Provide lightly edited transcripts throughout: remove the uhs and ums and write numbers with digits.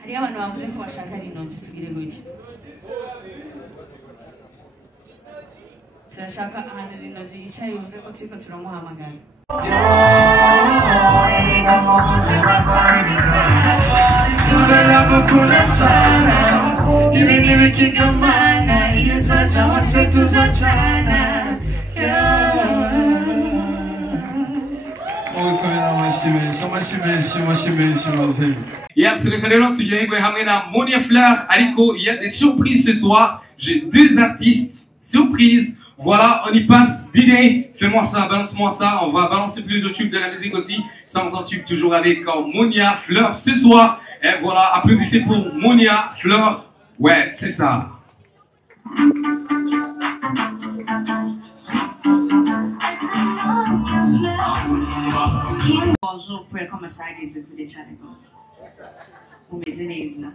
hari abantu bavuze ko bashaka Lino-G isubire gutya. Turashaka ahantu Lino-G yicaye yumve ko turiko turamuhamagara. Yes, le Canada, tu viens de Monia Fleur, Aliko, il y a des surprises ce soir. J'ai deux artistes surprises. Voilà, on y passe. DJ, fais-moi ça, balance-moi ça. On va balancer plus de tubes de la musique aussi. Sans en tube, toujours avec Monia Fleur ce soir. Et voilà, applaudissez pour Monia Fleur. Ouais, c'est ça. Bonjour, pour commencer à dire que les challenges. Umeze neza.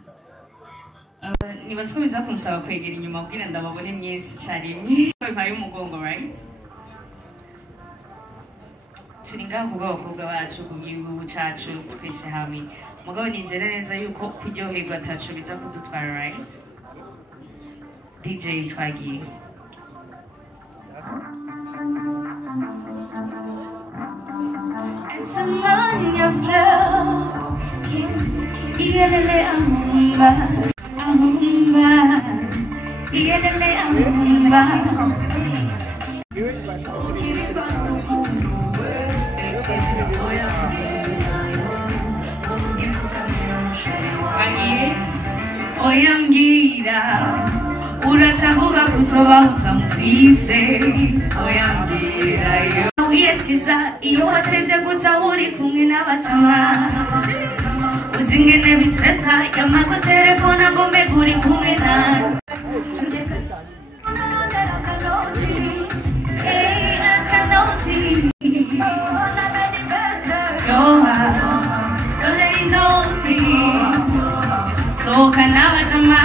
Nibaza ko biza kunsaba kwegera inyuma kugira ndababone mwese cyarimwe. Impaye umugongo, right? Turi ngaho ku bw'abakobwa bacu ku gihugu cyacu twese hamwe. Mugabo nizera neza yuko kuryoherwa atacu biza kudutwara, right? DJ twagiye. It's a Monia Fleur. Iyelele amumba, amumba. Iyelele amumba. Oyambwira uracavuga kuzoba utamufise. Oyambwira yo wiyesikiza iyo wateze guta uri kumwe n'abatama. Uzingene bisesa yamago telefona ngo meguri kumwe na. Hey, akanoti. Don't let it know. So kanabachama.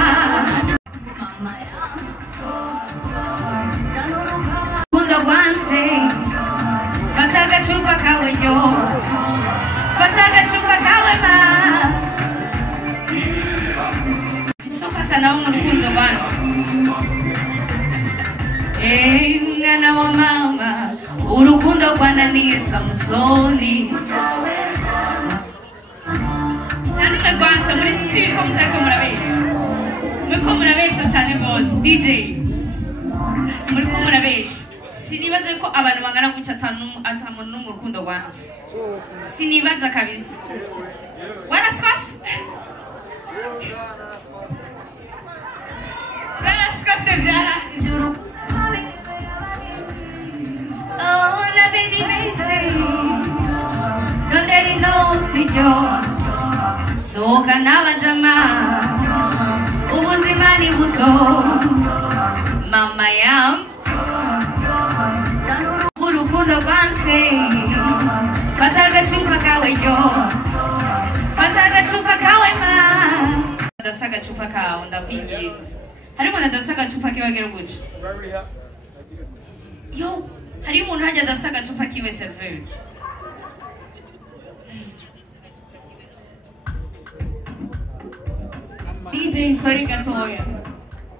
Kundo kwanse. Fataga chupa kawe yo. Fataga chupa kawe ma. Isofata na umukunzo kwanse. Hey, mwana wa mama. Urukundo kwana niye Samusoni. Nanime kwanza muri siko mutako murabesha. Muriko murabesha cyane boss DJ. Muriko murabesha. Sinibaza ko abantu bangana guca atamuntu mu rukundo rwanjye. Sinibaza kabisa. Waraswas. Waraswas byara. Oh, la baby baby. Don't let it know to you. So kanabajama. Ubuzima ni buto. Mama yam. Urukundo kwanse. Fataga chupa kawe yo. Fataga chupa kawe ma. Dasaga chupa kawe ndapingi. Harimo dasaga chupa kiwe gero guca. Yo, harimo haja dasaga chupa kiwe serve. DJ sorry gatoya.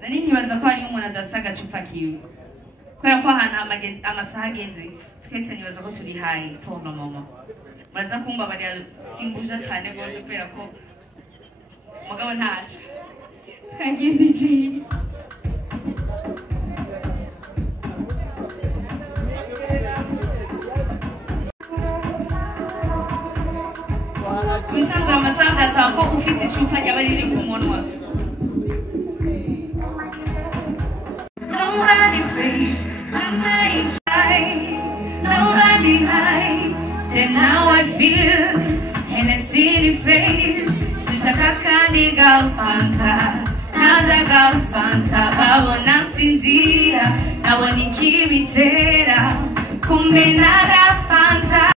Nani nibaza ko ari umuntu adasaga chupa kiwe. Kwera ko hana amasaha agenze twese nibaza ko turi hayi pour le moment. Muraza kumva bari simbuza cyane gose kwera ko mugabo ntaje. Twagiye DJ. Wisanzwe amasaha ndasaba ko ufise icupa ryaba riri ku munwa. Nobody free, I'm high, nobody high. Then how I feel, and I see the phrase. Sishaka kandi galfanta, nada galfanta. Babo nasinzira, nawe nikibitera. Kumbe nada fanta.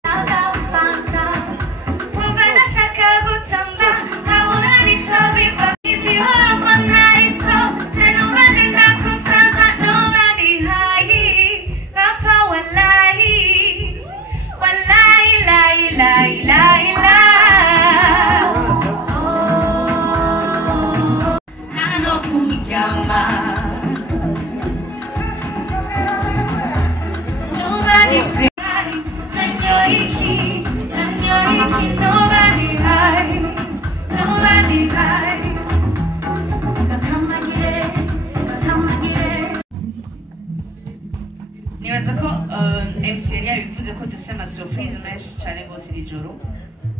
amasurprise menshi cyane rwose iri joro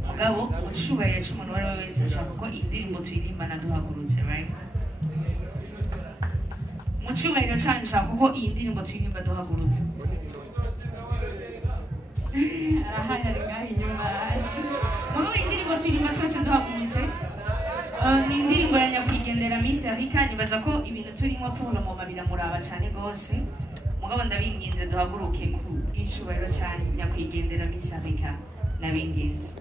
mugabo ucubahira cy'umuntu uwo ari we wese nshaka ko indirimbo tuyirimbana duhagurutse right mu cyubahiro cyane nshaka ko iyi ndirimbo tuyiririmba duhagurutse arahari ari ngaho inyuma yacu mugabo iyi ndirimbo tuyiririmba twese duhagurutse ni indirimbo ya nyakwigendera Miss Mika nibaza ko ibintu turimo Fulgence biramuraba cyane rwose mugabo ndabinginze duhaguruke ku bw'icubahiro cyane nyakwigendera Miss Mika nabinginze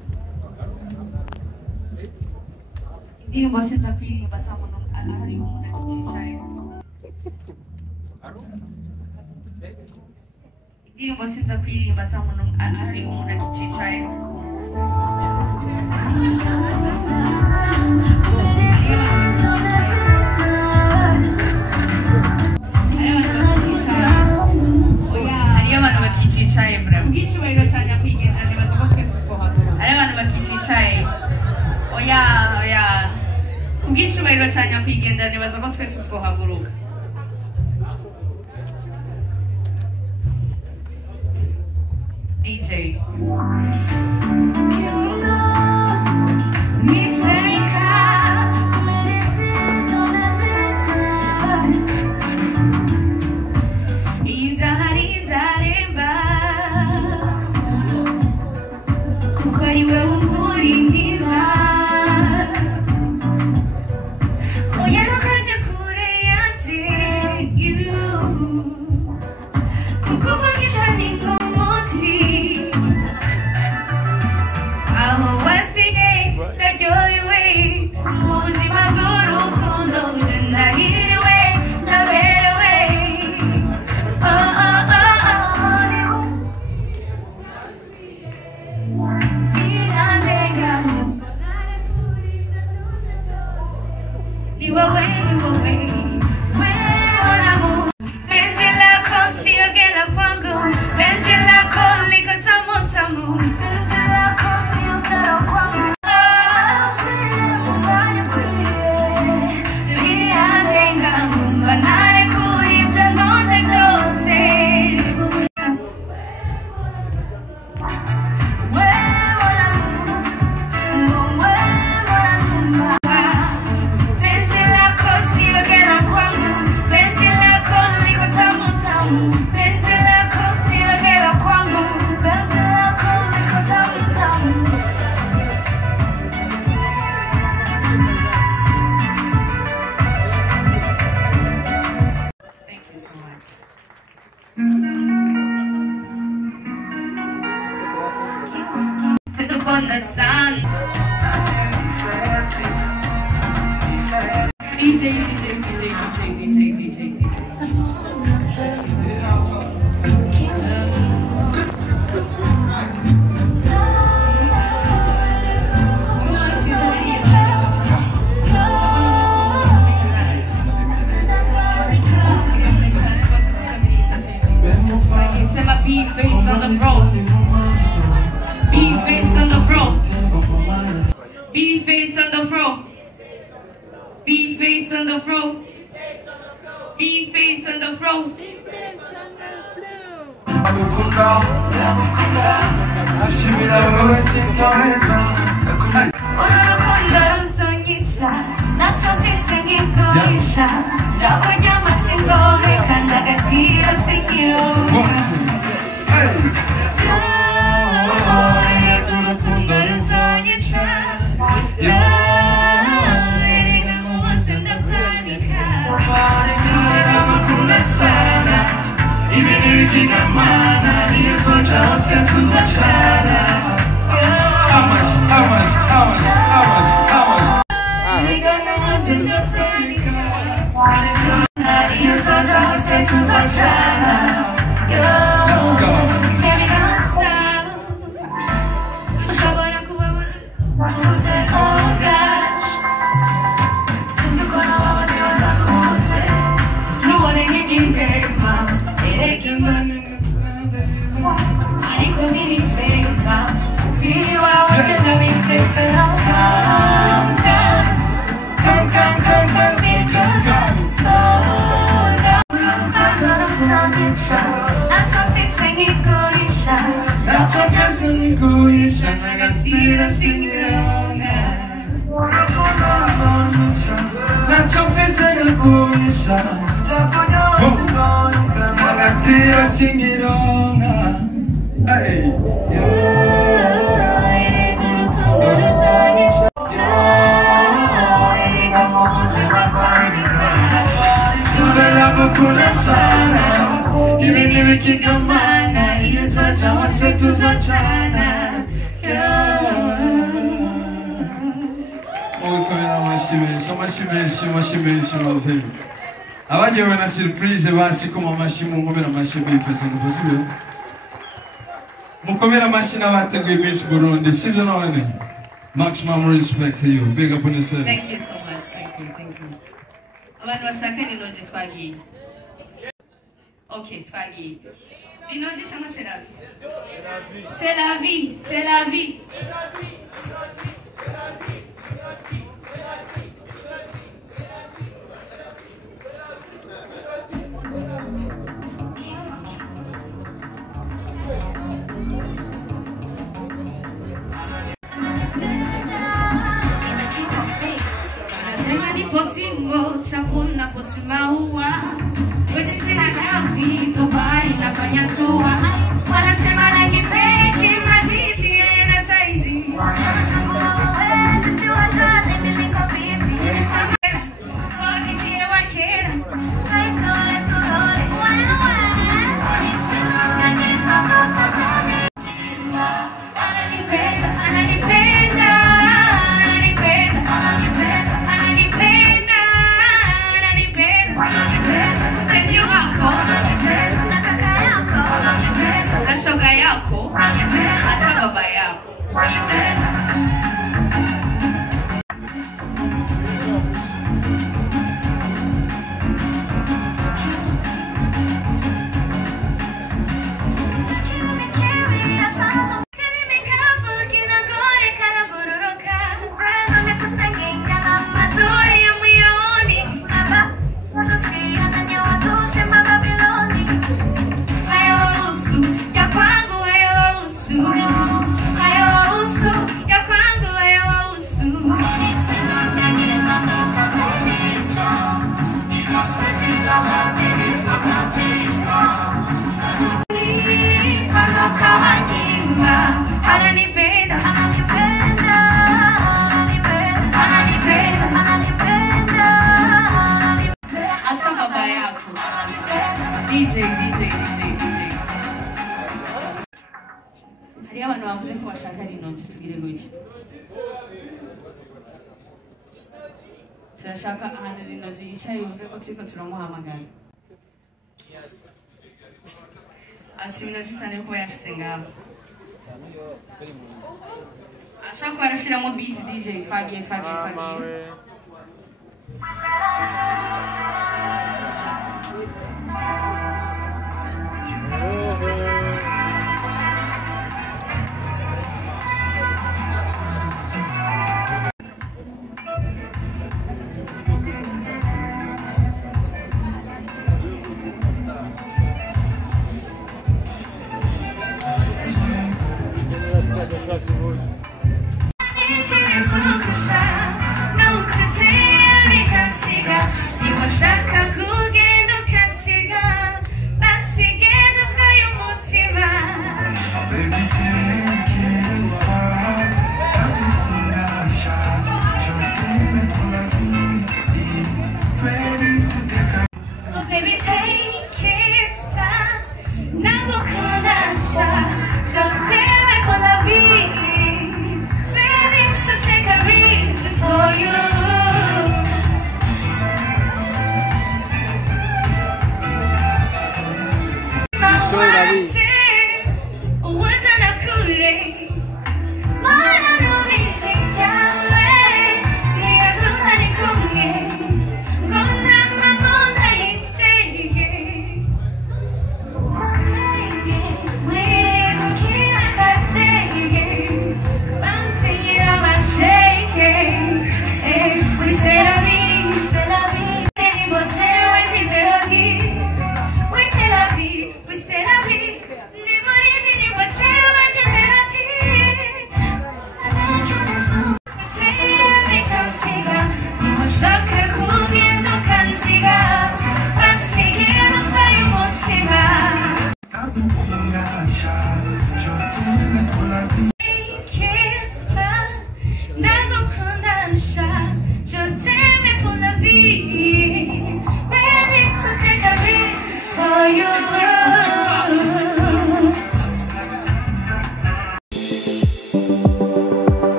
indirimbo sinza kuririmba atamuntu ari umuntu akicaye indirimbo sinza kuririmba atamuntu ari umuntu akicaye hariyo abantu bakicaye bw'icubahiro cyane nyakwigendera nibaza ko twese twohagura hariyo abantu bakicaye oya kubw'icubahiro cyane nyakwigendera nibaza ko twese twohaguruka DJ on the sun. Be face on the front. Be face on the front. Be face on the front. Be face on the front. Be face on the front. That's kuisha japonya wasingoka magatiro singironga hey yo kula sana hivi ni wiki kamana ile zote wasetu za chana Mashimeshi mazee. Awaje wana surprise basi kama mashimu ngomera mashibi pesa ngo possible. Mukomera mashina bateguye Miss Burundi sivyo none. Maximum respect to you. Big up on yourself. Thank you so much. Thank you. Abantu bashaka Lino-G twagiye. Okay, twagiye. Lino-G cyangwa c'est la vie? C'est la vie, c'est la vie. Nasema nipo single, chapuna posi maua. Wezi sina kazi, Dubai nafanya tour. Wanasema rangi fake, maziti na saizi. Wavitie wakera. Shoga yako, hata baba yako. DJ. Hari abantu bavuze ko bashaka Lino-G sugire gutya. Turashaka ahantu Lino-G yicaye yumve ko turiko turamuhamagara. Asimina zitane ko yashyize ngaho. Ashaka ko arashiramo beat DJ twagiye.